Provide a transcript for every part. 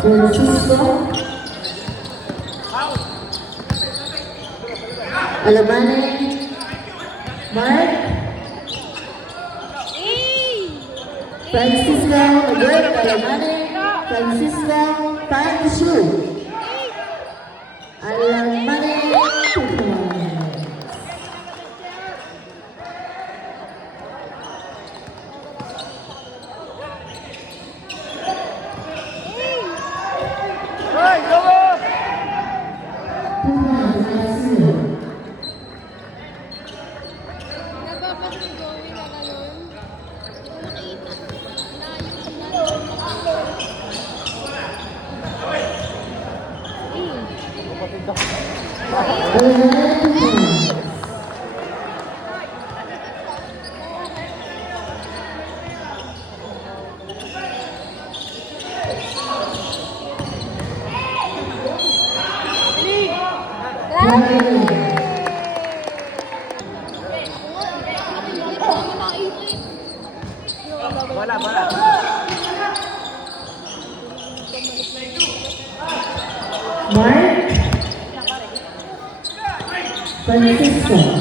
Francisco Alamane Mark Francisco Edward Alamane Francisco Panshu Alamane Mark Francisco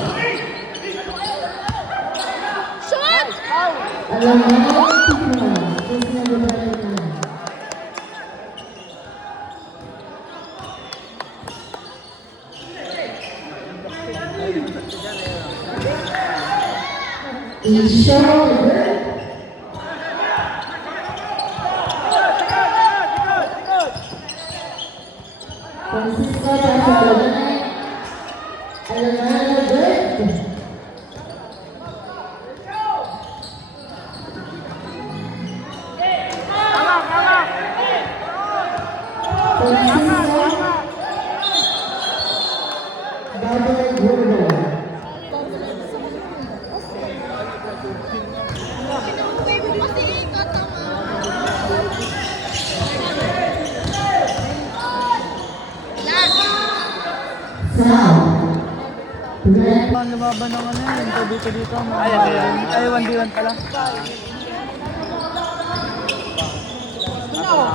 Lumaban ng ano yun, dito. Ay, 1v1 pala.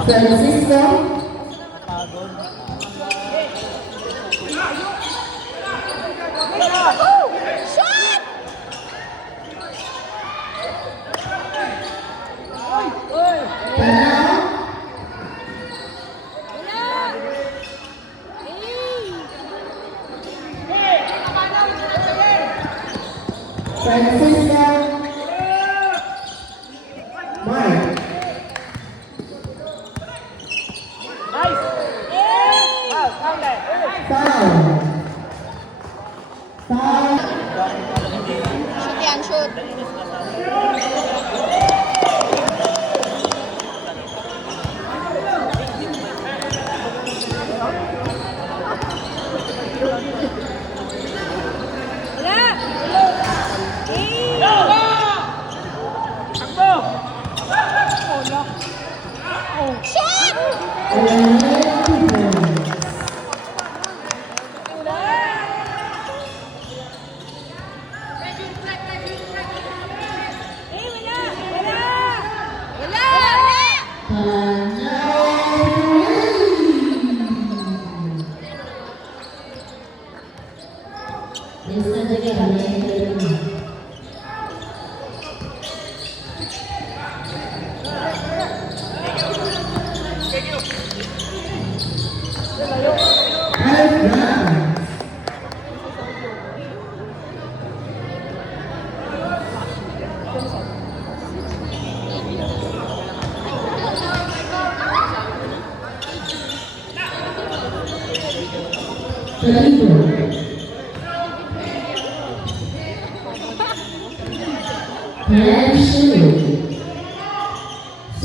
Francisco Francisco Mark Foul. Shoot yan, shoot.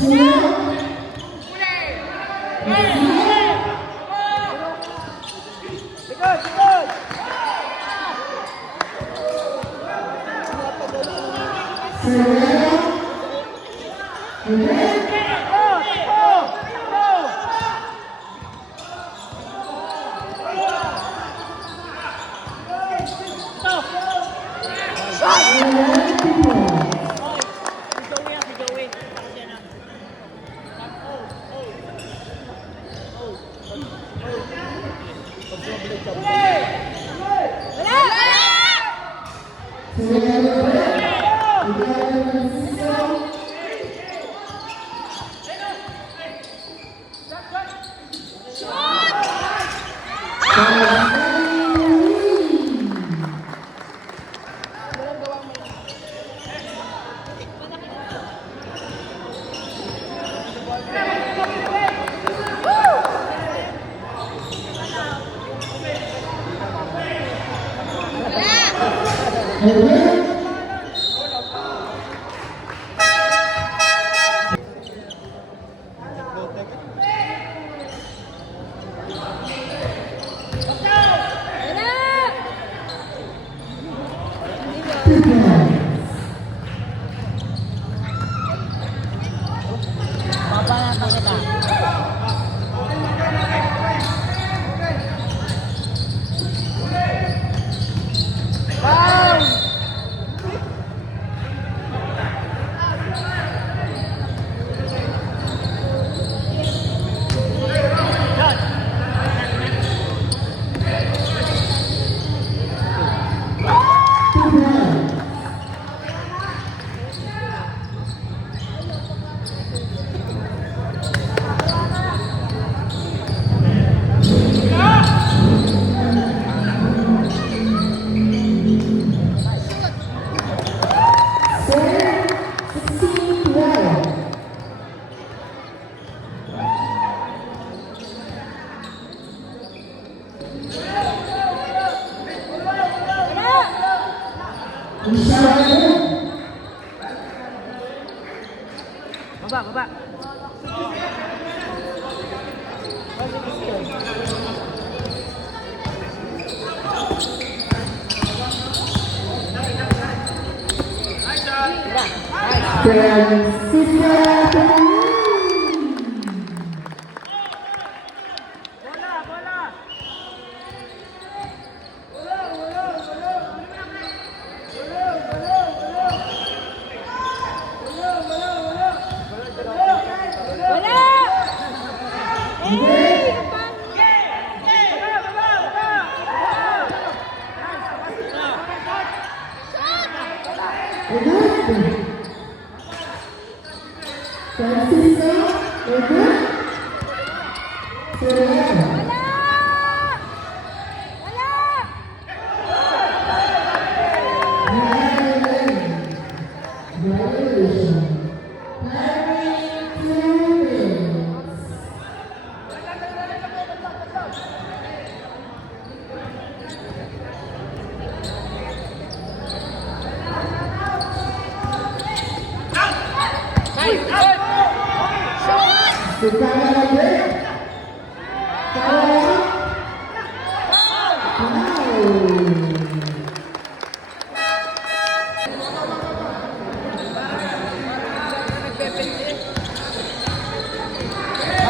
Shoot. Papanatan kita. Baba, baba. Bola, bola.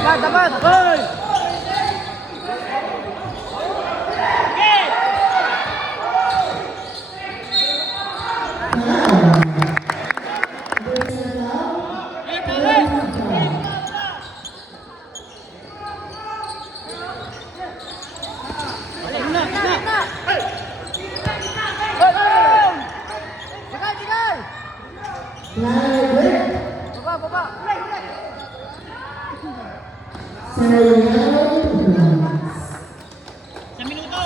Dapat, dapat. Hoy! Baba, baba. Sa minuto.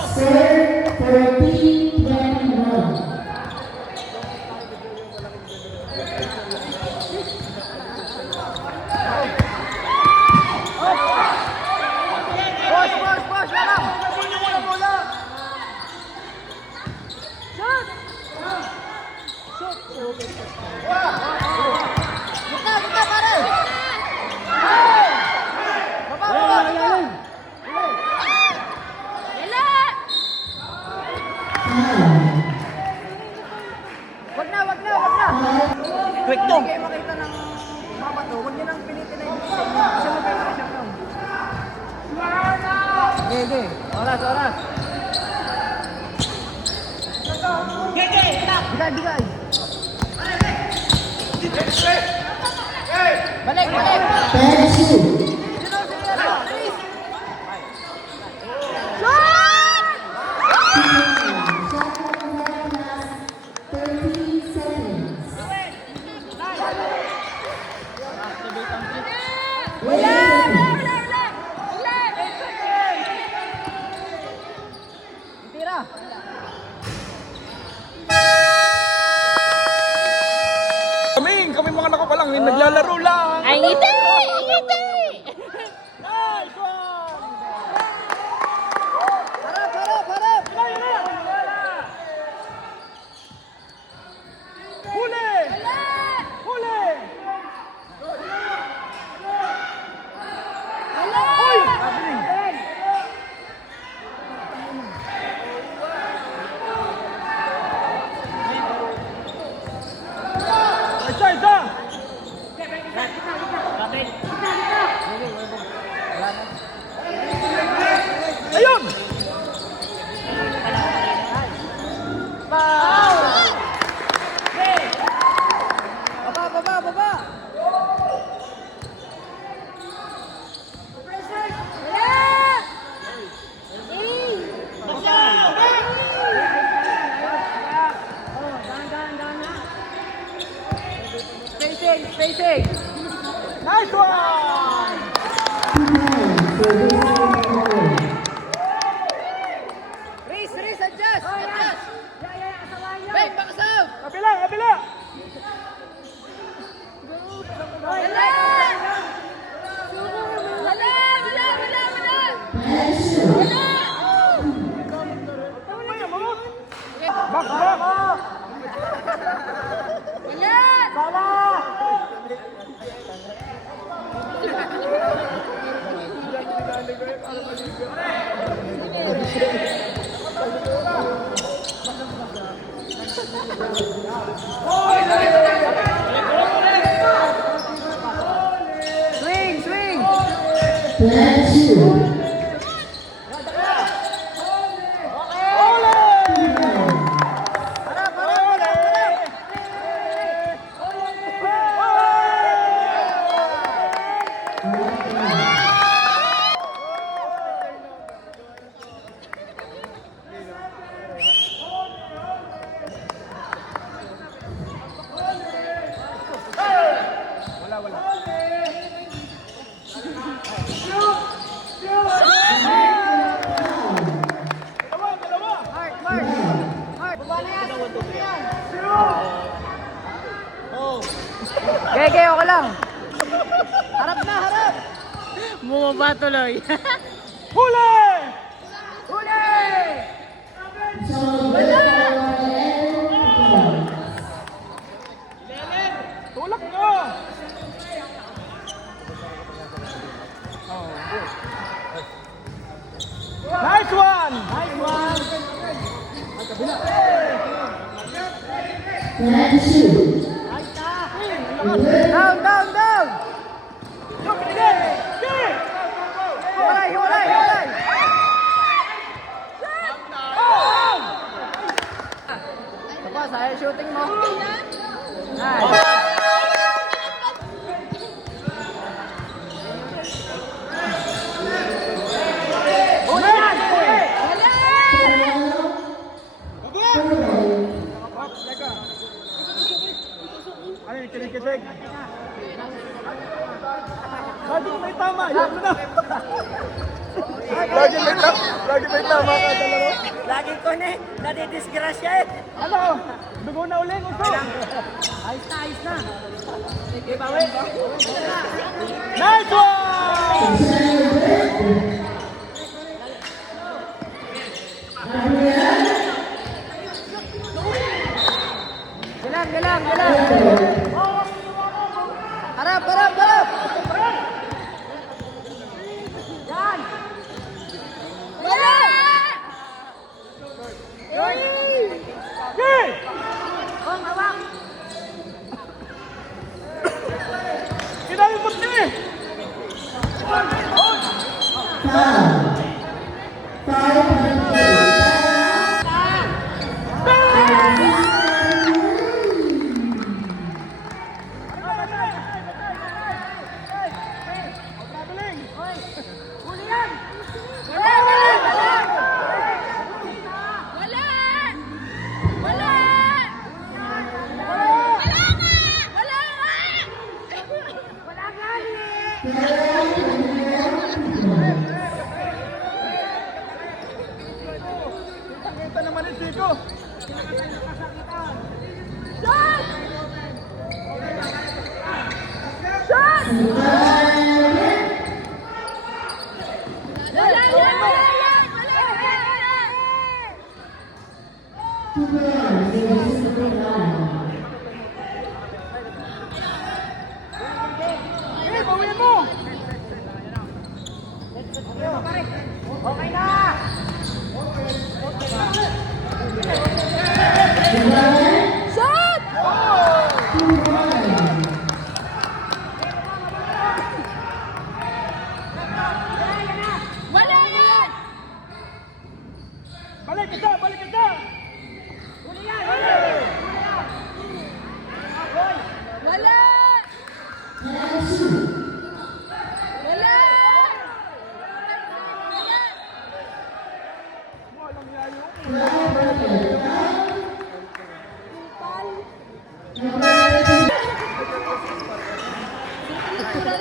Push, push, push. Wala. Bola, bola. Shoot. Shoot. Buka, buka, pare. Baba, baba, baba. Wag na, wag na, wag na. Quick to. Hindi kayo makita ng mama to. Huwag niyo nang pilitin na ibig. Siya mo kayo siya from. Sige, oras, oras. Gege, bigay, bigay. Balik, balik. Shoot! City! Nice one! Harap, harap, harap! Huli! Huli! Hoy! Isa, isa! Ayun! Baba, baba, baba! Spacing, spacing! Nice one! Race, race, adjust, adjust! Wait, bakasaw! Kabila, kabila! Wala! Wala, wala, wala, wala! Back, back! Wala! Sala! Swing, swing! Thank you. Harap, harap, harap! Wala, wala. Dalawa, dalawa. Mark, Mark. Mark, baba na yan. Gege, okay lang. Harap na, harap. Bumaba tuloy. Huli! Huli! Tulak mo! Nice one! Nice one! Thank you. Down, down, down! Look, again! Again! Hiwalay, hiwalay, hiwalay! Oh! Ito pa, sayang shooting mo. Nice! Huli yan! Huli! Ano yung kinikisig? Lagi may tama, yan mo na! Lagi may tama ka sa laro. Lagi ko nadidisgrasya eh. Ano? Dugo na ulit, uso! Ayos na. Okay, bawi. Nice one! Galang, galang, galang! Harap, harap, harap! Yan! Wala! Hey! Oh, hawak! Kinalipot niya eh! Huli yan! Wala! Wala! Wala! Wala! Wala nga! Wala nga! Wala nga! Kita naman yung Chico! Shot! Shot! Okay na! Shot! Wala yan! Balik ito! Balik ito! Huli yan! Huli! Wala! Wala!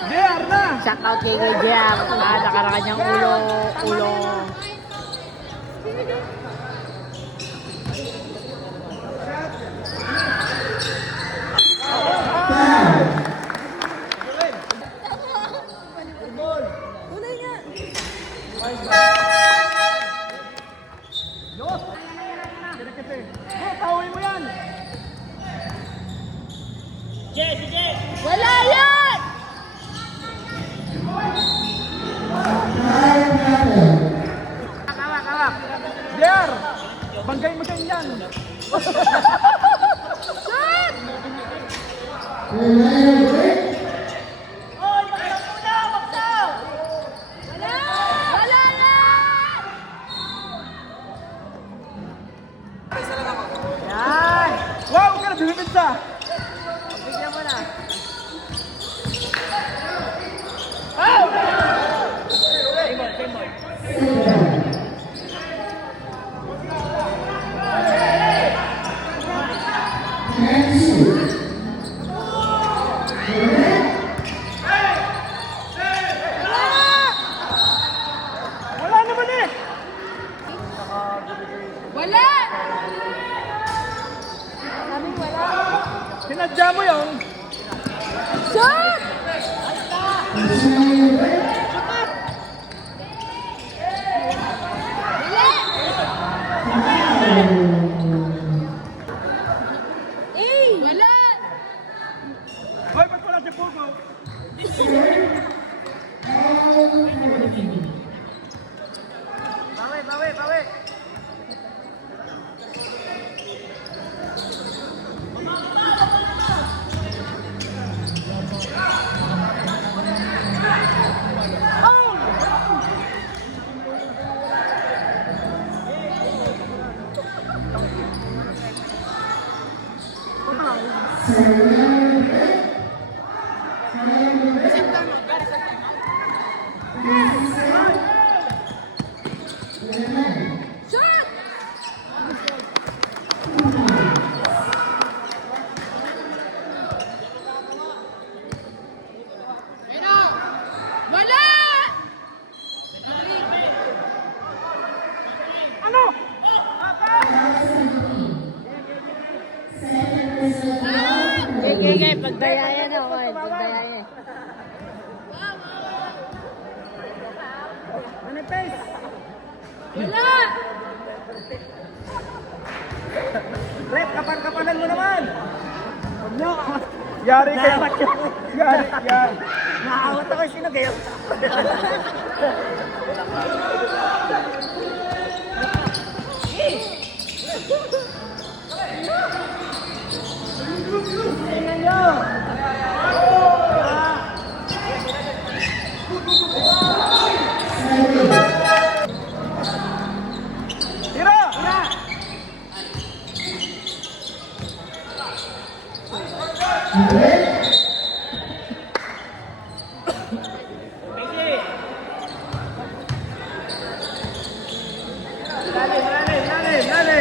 JR na! Shout out kay JR. Nakarangan niyang ulo. Tunay nga! Tawin mo yan! Wala yan! JR! Banggay mo dyan yan! Shot! Wala! Wala yan! Yan! Wow! Huwag ka na bumipinsa! Bigyan mo na. Wala naman eh! Wala! Kaming wala. Sinadya mo yun! Shot! Wala! Hoy, ba't wala si Pugo? Bawi. Shot! Wala! Ano? Sige, pagdayayan ako. Pagdayayan. Manipes! Wala! Red, kapal-kapalan mo naman! Huwag nyo! Yari kayo! Yari! Nakakawat ako sino kayo. Tingnan nyo! Tira! Dali!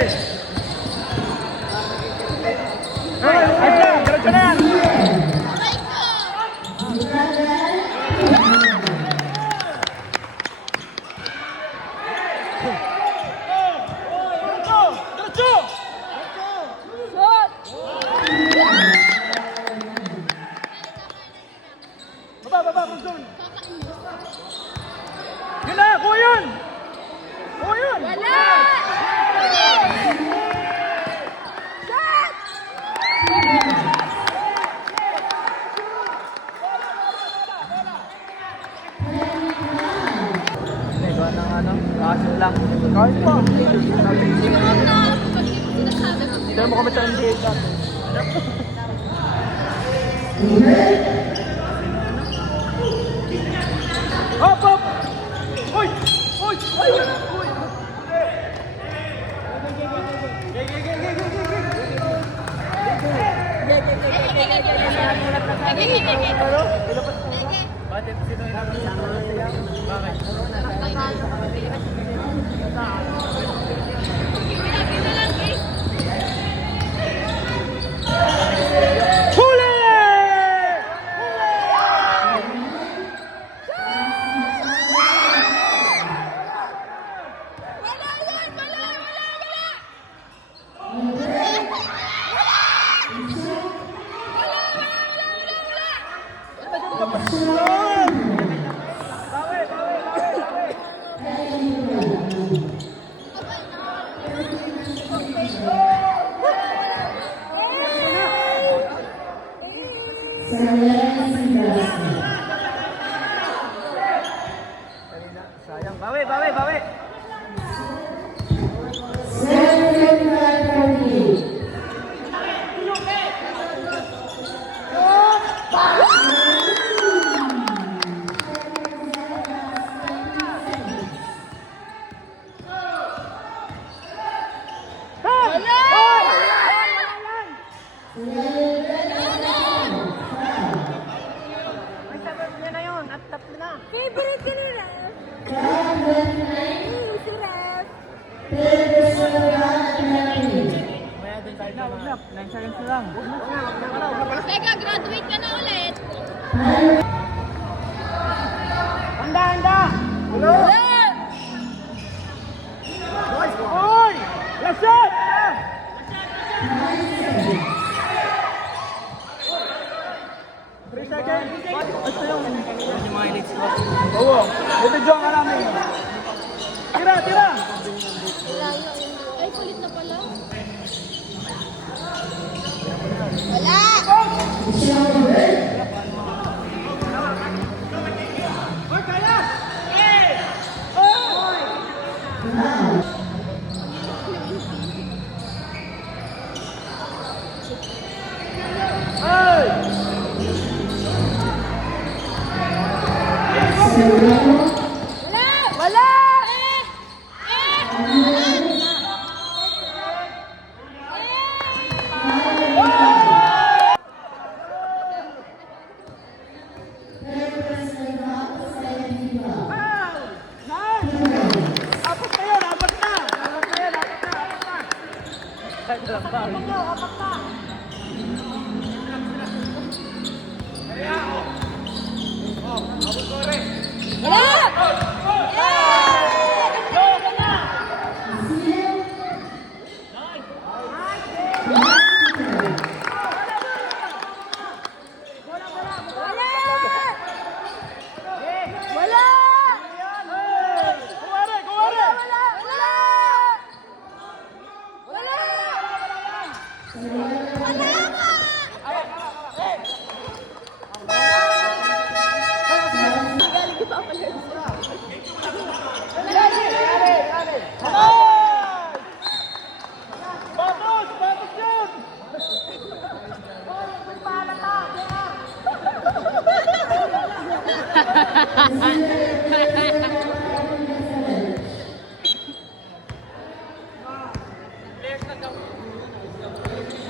Ay, diretso na yan! Diretso! Shot! Baba, Kunsun! Yun na, kuha yun! Kuha yun! Wala! Shot! ano, kaso lang. Kahit pa. Siguro na, pag sinasabi ko. Dahil mo kami sa NBA ka. Hop, hop! Hoy! Hoy! Hoy! Hoy! Bakit sino yung nakasama na siya? Bakit? Huli! Sayang. Bawi, bawi, bawi. Favorite ka na rin. Si Ref. Na, wag na. 9 seconds na lang. Teka, graduate ka na ulit. Handa, handa! Hello! Hoy! Yes, sir! 3 seconds. Basta yung mga elites ko. Oo. Bibidyoan ka namin. Tira, tira! Ay, kulit na pala. Wala! Wala! Apat na yun, apat na! Apat na yun, apat na, apat na! Apat na!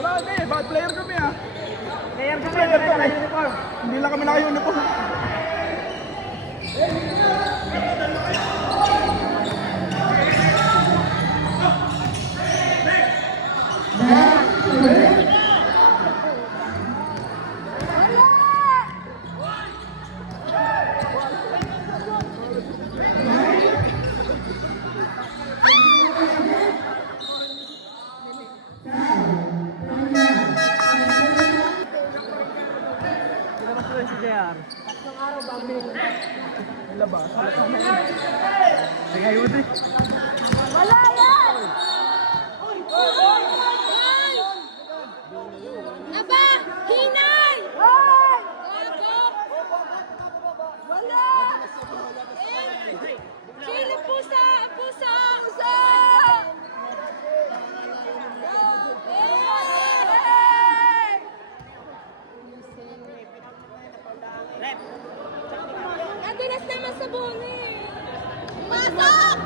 Wala, hindi. Bad player kami ah. Player kami, uniform. Hindi lang kami naka-uniform. Si JR. Tatlong araw bago labas. Sige, ayun eh. Wala yan! Aba! Hinay! Wala! Chili pusa! naman sa bola eh. Pasok!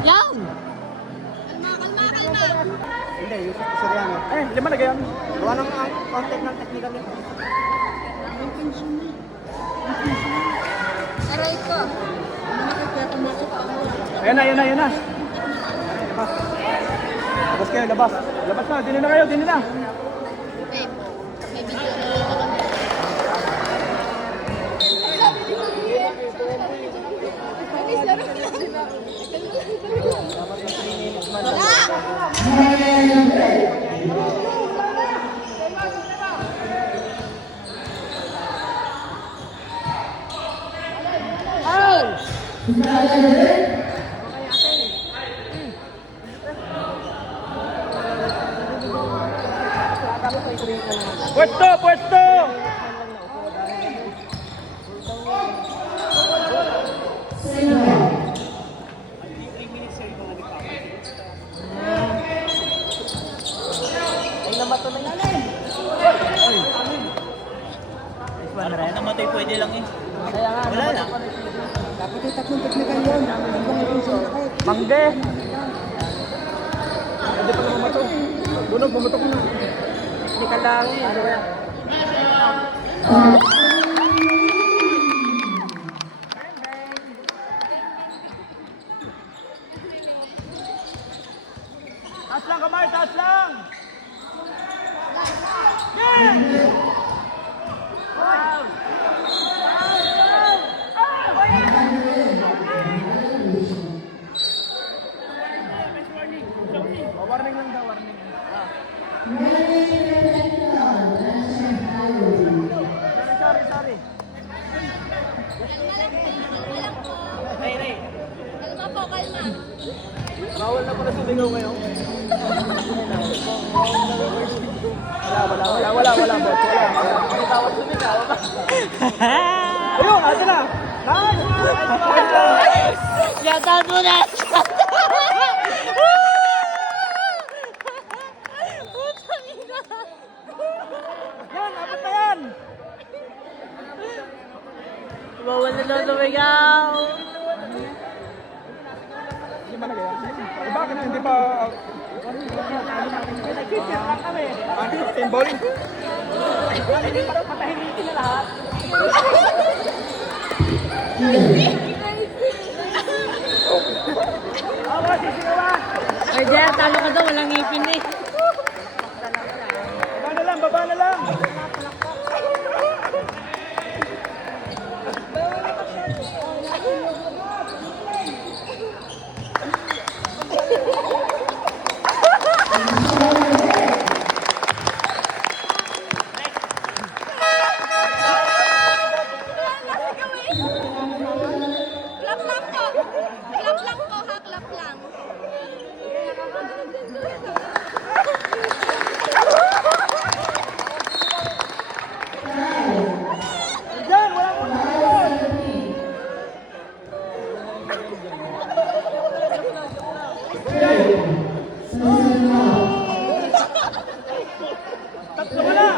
Yan! Kalma. Hindi, yung Soriano. Eh, lima na gayon. Gawa ng contact ng technical yun. Aray ko. Ayan na. Labas. Labas kayo, labas. Labas na, dinin na kayo, dinin na. Babe, may video na dito kami. Puesto! Ay, namato na yun. Parang namatay pwede lang eh. Wala na. Dapat yung tatlong technical yun. Mangge! Hindi pa naman mato. Bunog, bumatok na. Technical lang eh. Ano kaya? Taas lang kamay, taas lang! Yeah! Wow! Warning lang daw, warning. Sorry. Ray. Kalma po, kalma. Bawal na pala sumigaw ngayon. Wala, boss. Wala. Hindi bawal sumigaw. Ayun, ito na. Nice! Shoutout mo na! Yan, apat na yan. Bawal na daw tumigaw! Hindi man na yan. Bakit hindi pa... Nag-kiss lang kami. Team bowling. Hindi pa patahimikin na lahat. Sisigawan! Ay, Jer, talo ka daw, walang ngipin eh. Baba na lang! Clap lang po, ha? Clap lang. Diyan, walang kontrol! Tatlo ka na!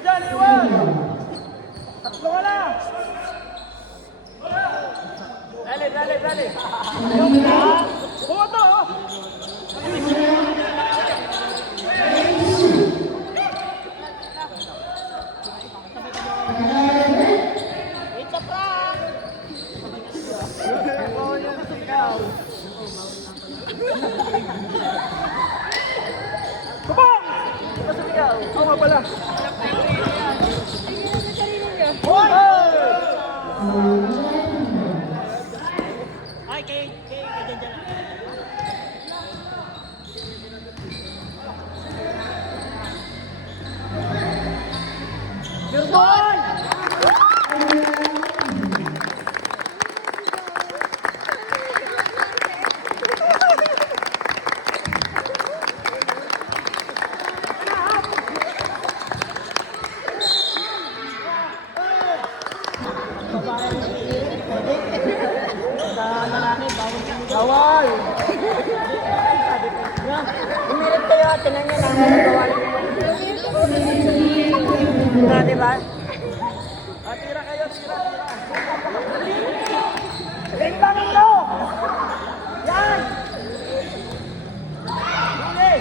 Diyan, iwan! Tatlo ka na! Dali! Buto! It's a prank! Baba! Oo nga pala. Ay, kay dyan. Pure Bawal! Umirit kayo, tinan nyo lang. Bawal. Diba? Tira kayo, tira. Ring bang ito! Yan! Huli!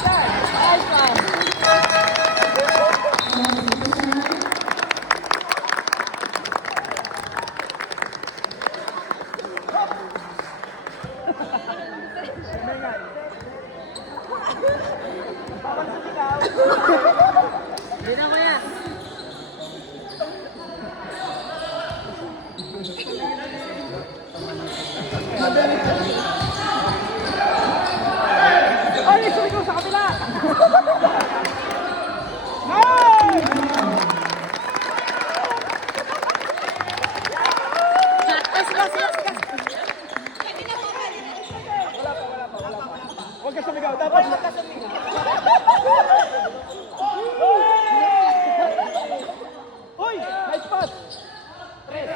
Yan! Nice one! Hindi na ko yan. Ay, sumigaw sa kabila! Huwag ka sumigaw. Dapat huwag ka sumigaw. Uy! Nice pass! Tres!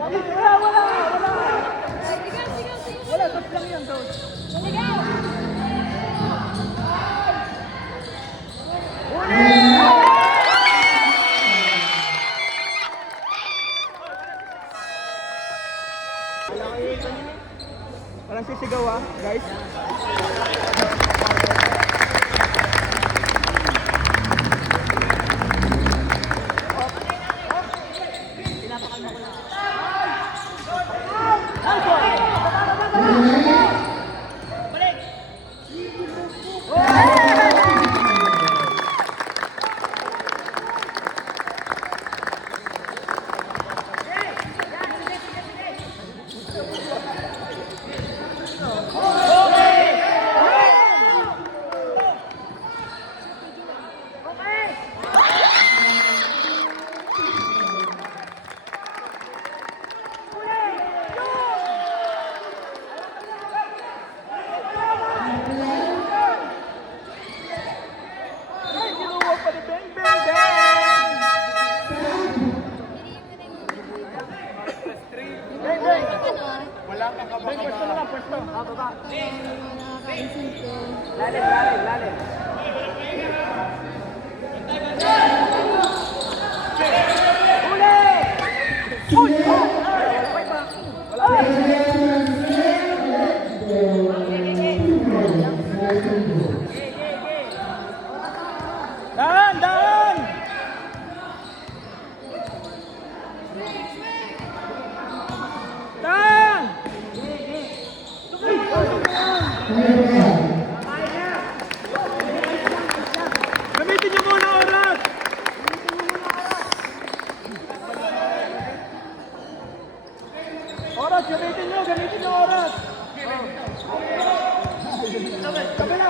Wala! Wala, top lang yan, coach. Walang sisigaw guys. Lalim. Dahan! Gamitin niyo muna oras! Gamitin niyo oras! Sabi na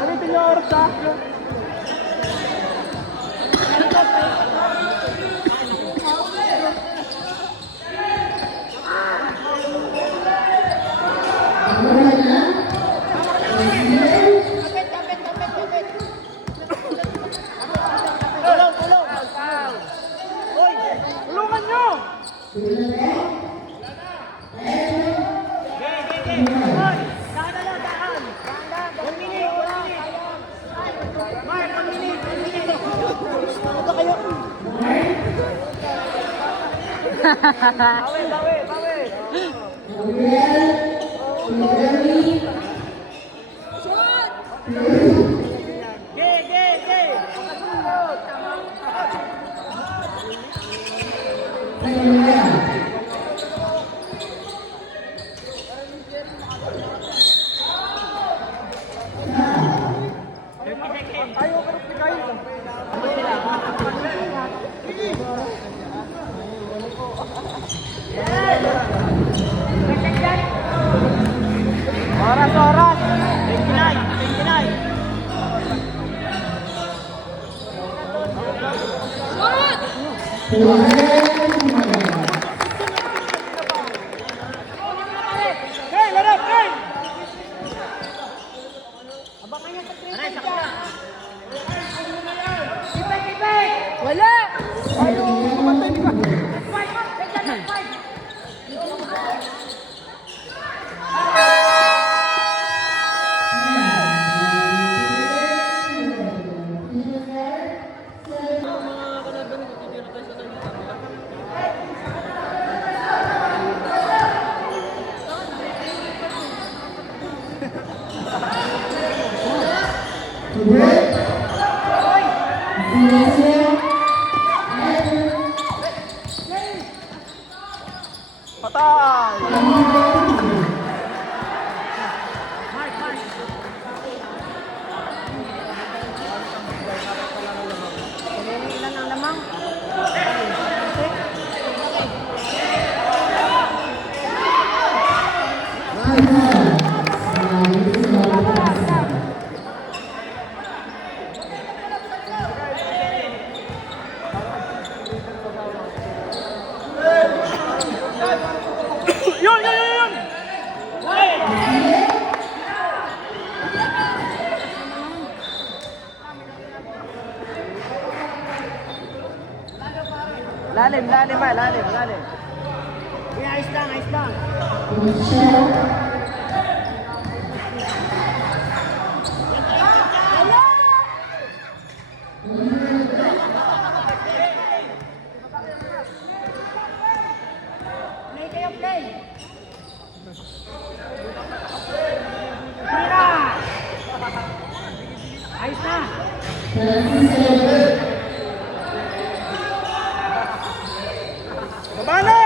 Gamitin niyo oras tulungan niyo! Mark, 1 minute. Bawi, bawi, bawi. Gabriel, Jeremy, Ge, ge, ge. Kaya, Ayaw ka rin kayo. Oras, oras. 29, 29. Hey, larap, hey! Aray, sakit na. Wala! Ayaw, kumatay, di ba? Patay! Ilan ang lamang? Yun, yun, yun, yun! Lalim, lalim ba? Lalim, lalim. Uy, ayos lang, ayos lang. Play kayo, play! Tira! Ayos na! Baba na!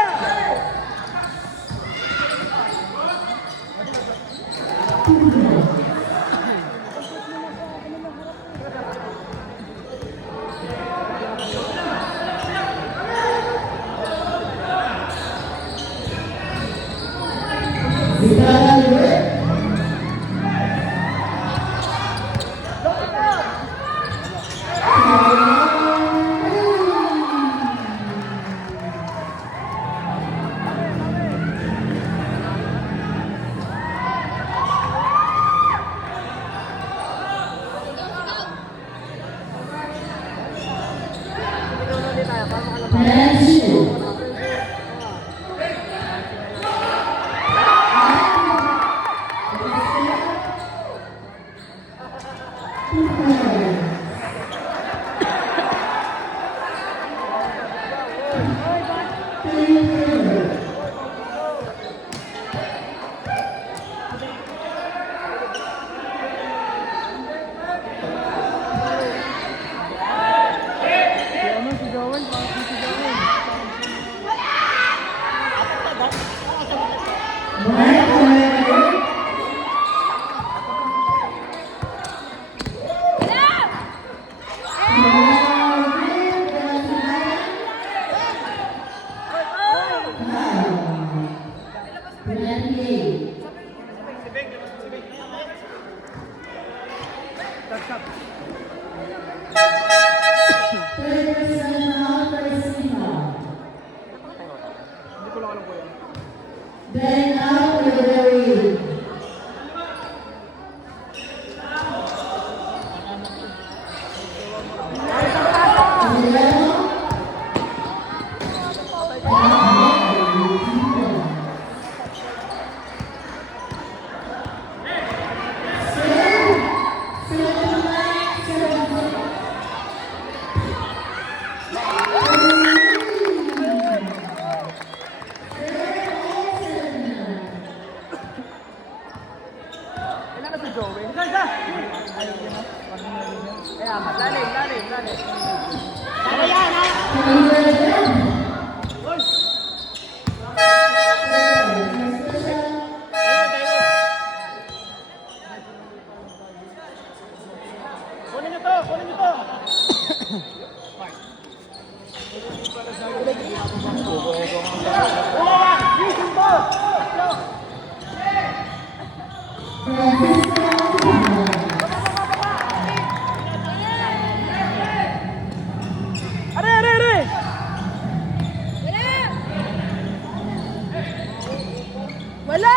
Wala!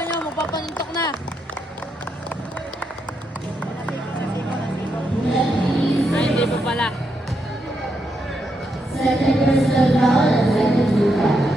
Yo, magpapanintok na. Ay, hindi pa pala. Second personal foul and second team foul.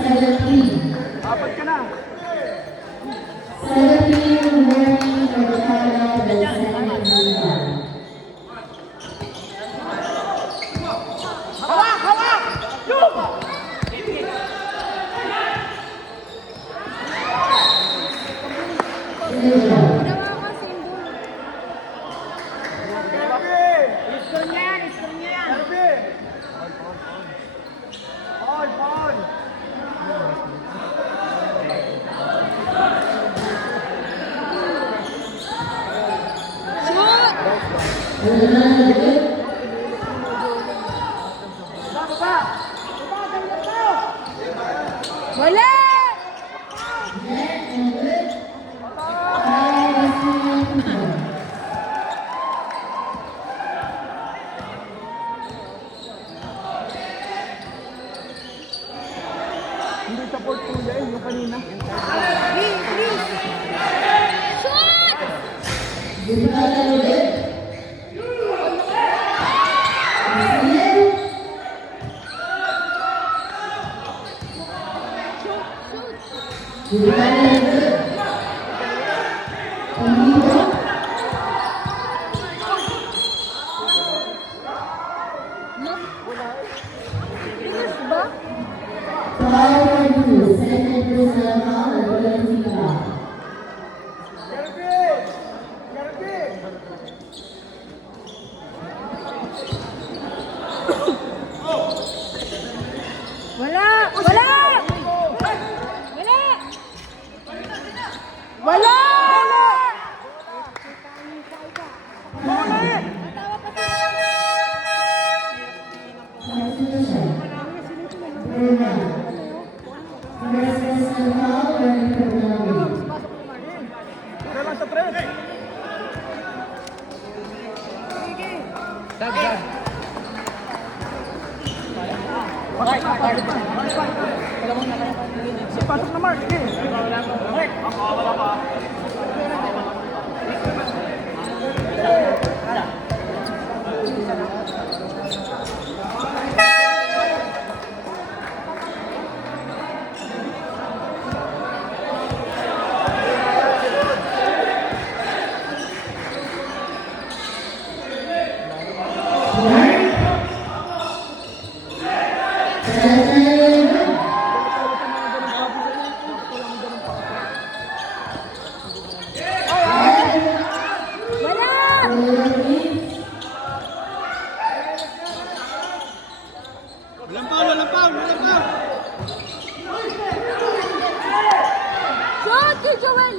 17. Apat ka na. 17 warning for the foul of the second blue card. Hawak! Hawak! Yung! Score niya yan, score niya yan. Paul! Paul! Wala! Hindi sa Portugal, yung kanina. Shoot! Bilis ba? Foul for blue, second personal foul and penalty foul. Wala! Wala! Wala! Wala! First personal foul, warning for penalty. Tara lang sa press. Dag. Pasok na Mark. Shoot, Joel!